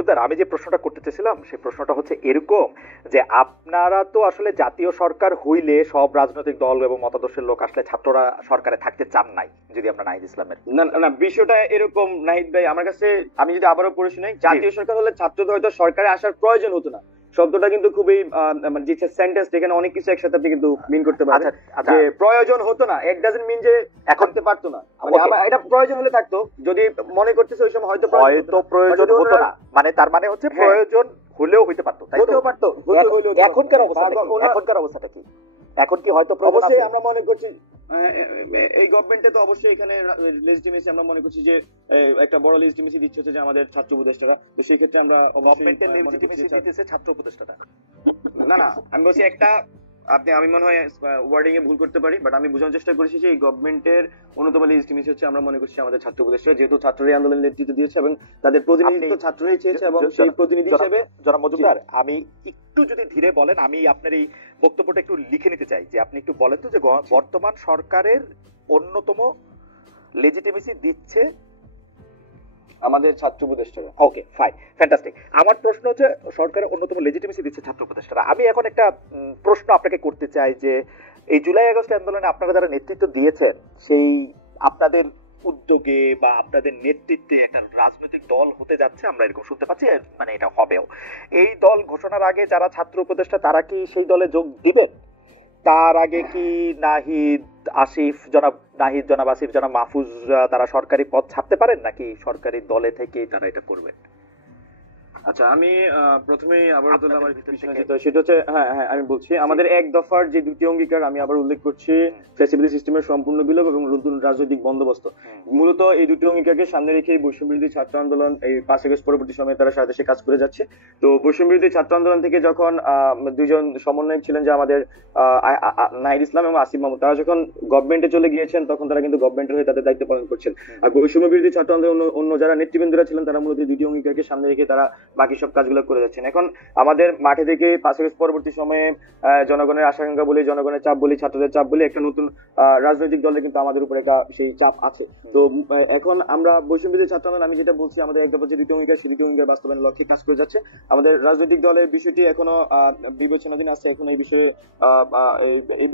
মজুমদার, আমি যে প্রশ্নটা করতে চেয়েছিলাম সেই প্রশ্নটা হচ্ছে এরকম যে আপনারা তো আসলে জাতীয় সরকার হইলে সব রাজনৈতিক দল এবং মতাদর্শের লোক আসলে ছাত্ররা সরকারে থাকতে চান নাই, যদি আমরা নাহিদ ইসলামের। না না, বিষয়টা এরকম নাহিদ ভাই, আমার কাছে আমি যদি আবারও পড়ে শুনাই, জাতীয় সরকার হলে ছাত্রদের হয়তো সরকারে আসার প্রয়োজন হতো না। শব্দটা কিন্তু খুবই মানে যে সেন্টেন্স, এখানে অনেক কিছু একসাথে আপনি কিন্তু মিন করতে পারেন। যে প্রয়োজন হতো না, ইট ডাজন্ট মিন যে এখন করতে পারতো না, মানে এটা প্রয়োজন হলে থাকতো, যদি মনে করতেছে ওই সময় হয়তো প্রয়োজন হতো না, মানে তার মানে হচ্ছে প্রয়োজন হলেও হইতে পারতো, তাই তো? পারতো। এখনকার অবস্থাটা কি? এখন কি হয়তো অবশ্যই আমরা মনে করছি এই গভর্নমেন্টে তো অবশ্যই এখানে লেজিটিমেসি আমরা মনে করছি যে একটা বড় লেজিটিমেসি দিচ্ছে হচ্ছে যে আমাদের ছাত্র উপদেষ্টারা। তো সেই ক্ষেত্রে আমরা গভর্নমেন্টের লেজিটিমেসি দিতেছে ছাত্র উপদেষ্টারা। না না, আমি বলছি একটা আমি মনে হয় ওয়ার্ডিং এ ভুল করতে পারি, বাট আমি বোঝানোর চেষ্টা করেছি যে এই গভর্নমেন্টের অন্যতম লেজিটিমেসি হচ্ছে আমরা মনে করছি আমাদের ছাত্র উপদেষ্টা, যেহেতু ছাত্ররাই আন্দোলনের নেতৃত্ব দিয়েছে এবং তাদের প্রতিনিধিত্ব ছাত্ররাই চেয়েছে, এবং সেই প্রতিনিধি হিসেবে জনাব মজুমদার, আমি একটু যদি ধীরে বলেন, আমি আপনার এই বক্তব্যটা একটু লিখে নিতে চাই, যে আপনি একটু বলেন তো যে বর্তমান সরকারের অন্যতম লেজিটিমেসি দিচ্ছে আমাদের ছাত্র উপদেষ্টারা। ওকে, ফাইন, ফ্যান্টাস্টিক। আমার প্রশ্ন হচ্ছে সরকারের অন্যতম লেজিটিমেসি দিচ্ছে ছাত্র উপদেষ্টারা। আমি এখন একটা প্রশ্ন আপনাকে করতে চাই যে এই জুলাই আগস্ট আন্দোলনে আপনারা যারা নেতৃত্ব দিয়েছেন, সেই আপনাদের উদ্যোগে বা আপনাদের নেতৃত্বে একটা রাজনৈতিক দল হতে যাচ্ছে, আমরা এরকম শুনতে পাচ্ছি, মানে এটা হবেও। এই দল ঘোষণার আগে যারা ছাত্র উপদেষ্টা তারা কি সেই দলে যোগ দিবেন? তার আগে কি নাহিদ জনাব আসিফ, জনাব মাহফুজ তারা সরকারি পদ ছাড়তে পারেন, নাকি সরকারি দলে থেকে তারা এটা করবেন? আচ্ছা, আমি প্রথমেই আবার আমার সেটা হচ্ছে, হ্যাঁ আমি বলছি, আমাদের এক দফার যে দুটি অঙ্গীকার আমি আবার উল্লেখ করছি, ফ্লেক্সিবিলিটি সিস্টেমের সম্পূর্ণ বিলোপ এবং নতুন রাজনৈতিক বন্দোবস্ত। মূলত এই দুটি অঙ্গীকারকে সামনে রেখে বৈষম্য বিরোধী ছাত্র আন্দোলন এই 5 আগস্ট পরবর্তী সময়ে তারা সাথে কাজ করে যাচ্ছে। তো বৈষম্য বিরোধী ছাত্র আন্দোলন থেকে যখন দুইজন সমন্বয়ক ছিলেন, যে আমাদের নাহিদ ইসলাম এবং আসিফ মাহমুদ, তারা যখন গভর্নমেন্টে চলে গিয়েছেন, তখন তারা কিন্তু গভর্নমেন্টের হয়ে তাদের দায়িত্ব পালন করছেন। আর বৈষম্য বিরোধী ছাত্র আন্দোলন অন্য যারা নেতৃবৃন্দরা ছিলেন, তারা মূলত দুটি অঙ্গীকারকে সামনে রেখে তারা বাকি সব কাজগুলো করে যাচ্ছেন। এখন আমাদের মাঠে থেকে 5 আগস্ট পরবর্তী সময়ে জনগণের আশঙ্কা বলি, জনগণের চাপ বলি, ছাত্রদের চাপ বলি, একটা নতুন রাজনৈতিক দলে কিন্তু আমাদের উপর একটা সেই চাপ আছে। তো এখন আমরা বৈষম্য বিরোধী ছাত্র আন্দোলন, আমি যেটা বলছি, আমাদের যে দুটি অঙ্গীকার, সেই দুটি অঙ্গীকার বাস্তবায়নের লক্ষ্যে কাজ করে যাচ্ছে। আমাদের রাজনৈতিক দলের বিষয়টি এখনো বিবেচনাধীন আছে, এখন এই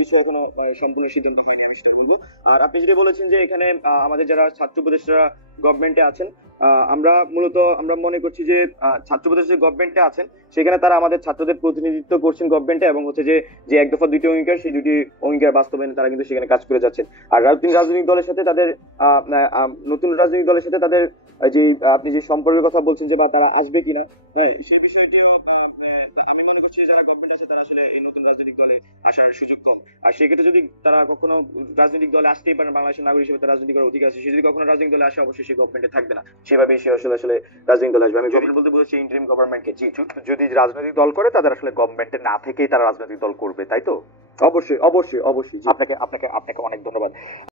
বিষয়ে এখনো সম্পূর্ণ সিদ্ধান্ত হয়নি, আমি সেটা বলবো। আর আপনি যেটা বলেছেন যে এখানে আমাদের যারা ছাত্র উপদেষ্টারা গভর্নমেন্টে আছেন, আমরা মনে করছি যে ছাত্র উপদেষ্টা গভর্নমেন্টে আছেন, সেখানে তারা আমাদের ছাত্রদের প্রতিনিধিত্ব করছেন গভর্নমেন্টে, এবং হচ্ছে যে এক দফা দুটি অঙ্গীকার, সেই দুটি অঙ্গীকার বাস্তবায়নে তারা কিন্তু সেখানে কাজ করে যাচ্ছেন। আর রাজনৈতিক দলের সাথে তাদের নতুন রাজনৈতিক দলের সাথে তাদের যে আপনি যে সম্পর্কের কথা বলছেন, যে বা তারা আসবে কিনা, সেই বিষয়টিও আমি মনে করছি যারা গভর্নমেন্ট আছে তারা আসলে এই নতুন রাজনৈতিক দলে আসার সুযোগ কম। আর সেক্ষেত্রে যদি তারা কখনো রাজনৈতিক দলে আসতেই পারেন, বাংলাদেশের নাগরিক হিসেবে তার রাজনীতি করার অধিকার আছে, সে যদি কখনো রাজনৈতিক দলে আসে, অবশ্যই সে গভর্নমেন্টে থাকবে না, সেভাবে সে আসলে রাজনৈতিক দলে আসবে। আমি গভর্নমেন্ট বলতে বলছি ইন্টারিম গভর্নমেন্টকে। যদি রাজনৈতিক দল করে, তাদের আসলে গভর্নমেন্টে না থেকেই তারা রাজনৈতিক দল করবে, তাই তো? অবশ্যই অবশ্যই অবশ্যই। আপনাকে অনেক ধন্যবাদ।